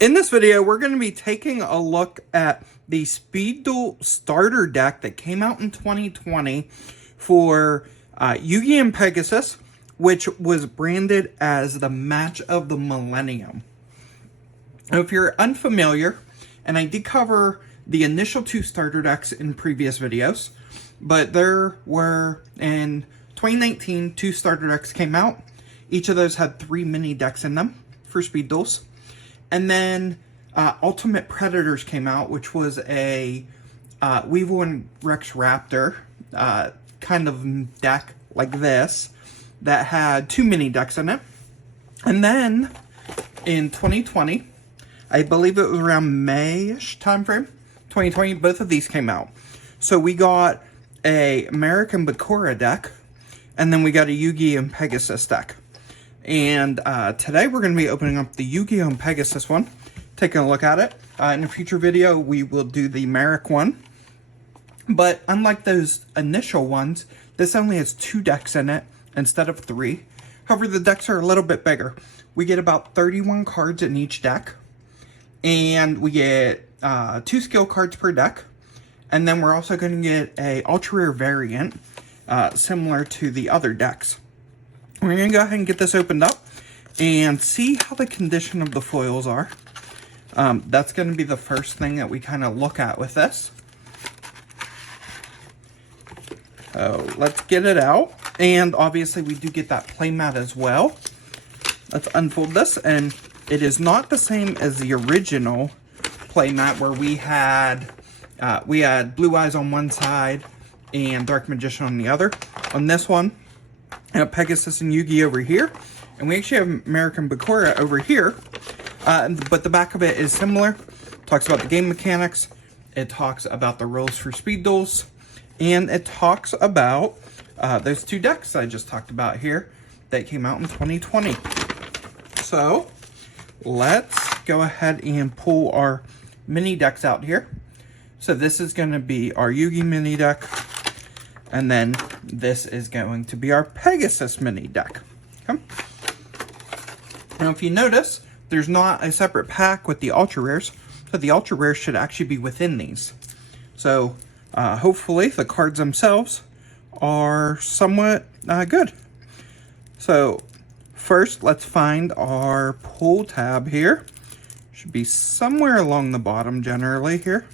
In this video, we're going to be taking a look at the Speed Duel starter deck that came out in 2020 for Yu-Gi-Oh! And Pegasus, which was branded as the Match of the Millennium. Now, if you're unfamiliar, and I did cover the initial two starter decks in previous videos, but there were, in 2019, two starter decks came out. Each of those had 3 mini decks in them for Speed Duels. And then Ultimate Predators came out, which was a Weevil and Rex Raptor kind of deck like this that had 2 mini decks in it. And then in 2020, I believe it was around May-ish timeframe, 2020, both of these came out. So we got a American Bakura deck, and then we got a Yu-Gi-Oh! And Pegasus deck. And today we're going to be opening up the Yu-Gi-Oh! And Pegasus one, taking a look at it. In a future video, we will do the Merrick one. But unlike those initial ones, this only has 2 decks in it instead of 3. However, the decks are a little bit bigger. We get about 31 cards in each deck. And we get 2 skill cards per deck. And then we're also going to get a ultra rare variant, similar to the other decks. We're going to go ahead and get this opened up and see how the condition of the foils are. That's going to be the first thing that we kind of look at with this. So let's get it out. And obviously we do get that playmat as well. Let's unfold this. And it is not the same as the original playmat where we had Blue Eyes on one side and Dark Magician on the other. On this one, Pegasus and Yugi over here, and we actually have American Bakura over here, but the back of it is similar. It talks about the game mechanics, it talks about the rules for Speed Duels, and it talks about those 2 decks I just talked about here that came out in 2020. So let's go ahead and pull our mini decks out here. So this is going to be our Yugi mini deck. And then this is going to be our Pegasus mini deck. Okay. Now, if you notice, there's not a separate pack with the ultra rares. So the ultra rares should actually be within these. So hopefully the cards themselves are somewhat good. So first, let's find our pull tab here. Should be somewhere along the bottom generally here.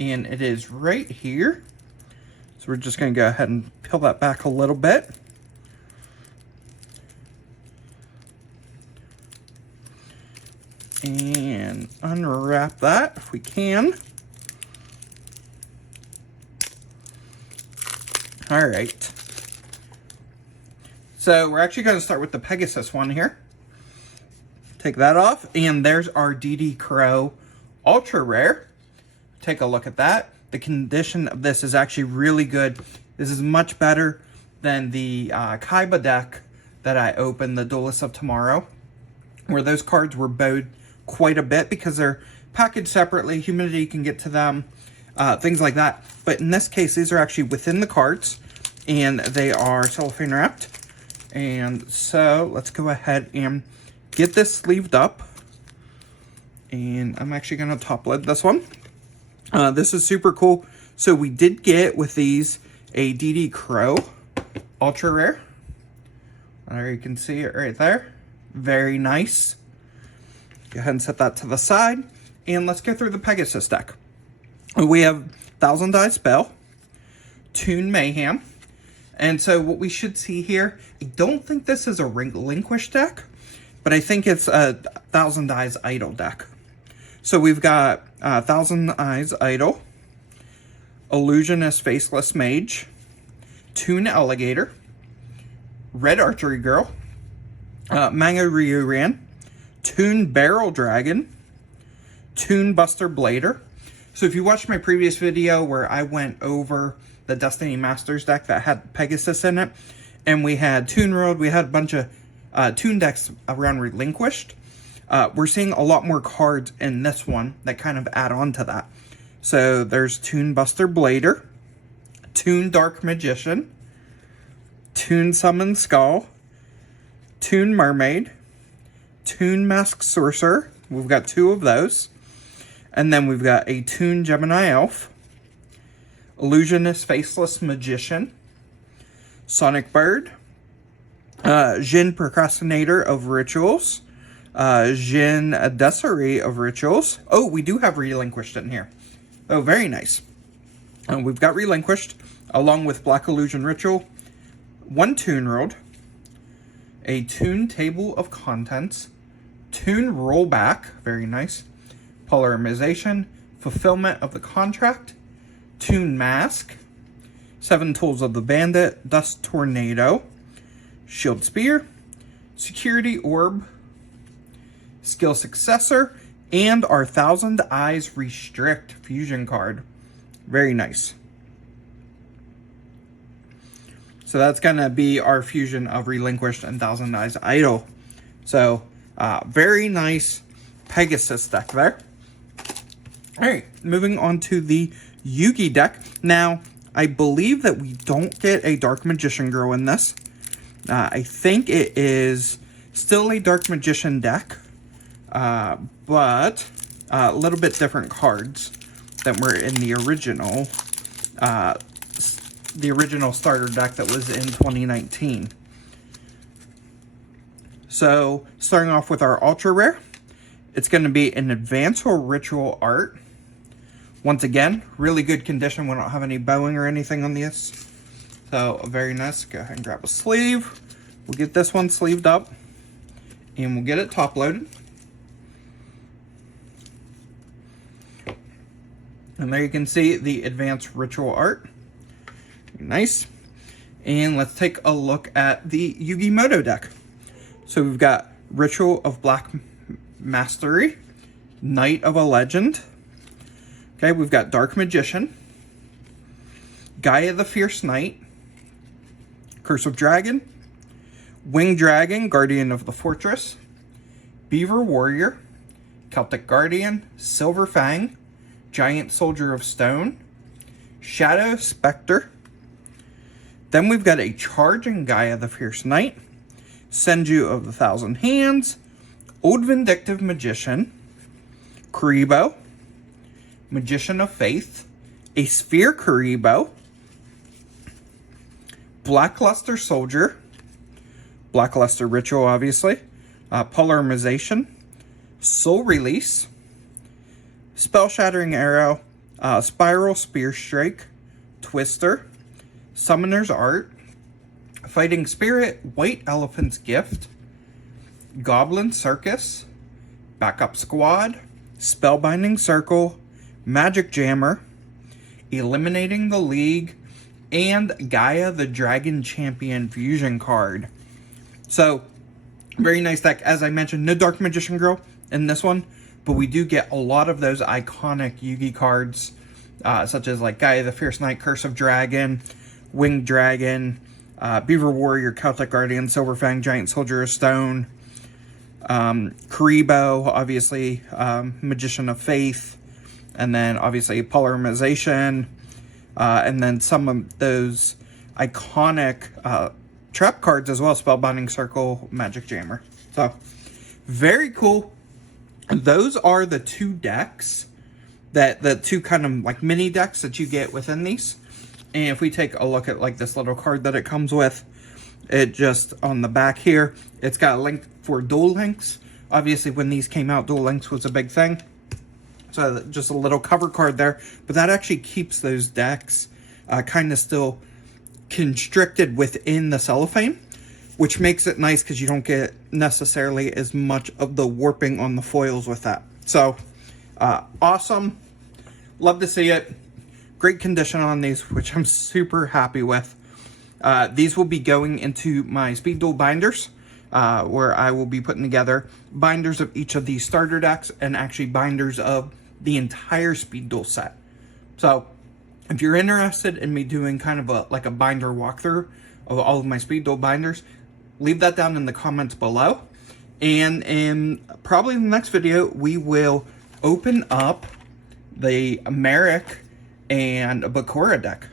And it is right here. So we're just going to go ahead and peel that back a little bit. And unwrap that if we can. All right. So we're actually going to start with the Pegasus one here. Take that off. And there's our DD Crow Ultra Rare. Take a look at that. The condition of this is actually really good. This is much better than the Kaiba deck that I opened, the Duelist of Tomorrow, where those cards were bowed quite a bit because they're packaged separately. Humidity can get to them, things like that. But in this case, these are actually within the cards, and they are cellophane wrapped. And so let's go ahead and get this sleeved up. And I'm actually going to top load this one. This is super cool. So we did get with these a DD Crow Ultra Rare. There you can see it right there. Very nice. Go ahead and set that to the side. And let's go through the Pegasus deck. We have Thousand Eye Spell, Toon Mayhem. And so what we should see here, I don't think this is a Relinquish deck, but I think it's a Thousand Eyes Idol deck. So we've got Thousand Eyes Idol, Illusionist Faceless Mage, Toon Alligator, Red Archery Girl, Mango Ryuran, Toon Barrel Dragon, Toon Buster Blader. So if you watched my previous video where I went over the Destiny Masters deck that had Pegasus in it, and we had Toon World, we had a bunch of Toon decks around Relinquished. We're seeing a lot more cards in this one that kind of add on to that. So there's Toon Buster Blader, Toon Dark Magician, Toon Summon Skull, Toon Mermaid, Toon Mask Sorcerer. We've got 2 of those. And then we've got a Toon Gemini Elf, Illusionist Faceless Magician, Sonic Bird, Jin Procrastinator of Rituals, Jin Desiree of Rituals. Oh, we do have Relinquished in here. Oh, very nice. We've got Relinquished, along with Black Illusion Ritual, 1 Toon World, a Toon Table of Contents, Toon Rollback, very nice, Polarization, Fulfillment of the Contract, Toon Mask, 7 Tools of the Bandit, Dust Tornado, Shield Spear, Security Orb, Skill Successor, and our Thousand Eyes Restrict fusion card. Very nice. So that's going to be our fusion of Relinquished and Thousand Eyes Idol. So, very nice Pegasus deck there. Alright, moving on to the Yugi deck. Now, I believe that we don't get a Dark Magician Girl in this. I think it is still a Dark Magician deck, but a little bit different cards than were in the original starter deck that was in 2019. So, starting off with our Ultra Rare, it's going to be an Advanced Ritual Art. Once again, really good condition. We don't have any bowing or anything on this. So, very nice. Go ahead and grab a sleeve. We'll get this one sleeved up. And we'll get it top loaded. And there you can see the Advanced Ritual Art. Nice. And let's take a look at the Yugi Moto deck. So we've got Ritual of Black Mastery, Knight of a Legend. Okay, we've got Dark Magician, Gaia the Fierce Knight, Curse of Dragon, Winged Dragon, Guardian of the Fortress, Beaver Warrior, Celtic Guardian, Silver Fang, Giant Soldier of Stone, Shadow Spectre. Then we've got a Charging Gaia the Fierce Knight, Senju of the Thousand Hands, Old Vindictive Magician, Kuribo, Magician of Faith, a Sphere Kuribo, Blackluster Soldier, Blackluster Ritual obviously, Polarization, Soul Release, Spell Shattering Arrow, Spiral Spear Strike, Twister, Summoner's Art, Fighting Spirit, White Elephant's Gift, Goblin Circus, Backup Squad, Spellbinding Circle, Magic Jammer, Eliminating the League, and Gaia the Dragon Champion fusion card. So, very nice deck. As I mentioned, no Dark Magician Girl in this one, but we do get a lot of those iconic Yugi cards, such as like Gaia the Fierce Knight, Curse of Dragon, Winged Dragon, Beaver Warrior, Celtic Guardian, Silver Fang, Giant Soldier of Stone, Kuribo, obviously, Magician of Faith, and then obviously Polarization, and then some of those iconic trap cards as well, Spellbinding Circle, Magic Jammer. So, very cool. Those are the 2 decks, the 2 kind of like mini decks that you get within these. And if we take a look at like this little card that it comes with, it just on the back here, it's got a link for Duel Links. Obviously, when these came out, Duel Links was a big thing. So just a little cover card there. But that actually keeps those decks kind of still constricted within the cellophane, which makes it nice because you don't get necessarily as much of the warping on the foils with that. So, awesome. Love to see it. Great condition on these, which I'm super happy with. These will be going into my Speed Duel binders, where I will be putting together binders of each of these starter decks and actually binders of the entire Speed Duel set. So, if you're interested in me doing kind of a binder walkthrough of all of my Speed Duel binders, leave that down in the comments below. And in probably the next video, we will open up the Merrick and Bakura deck.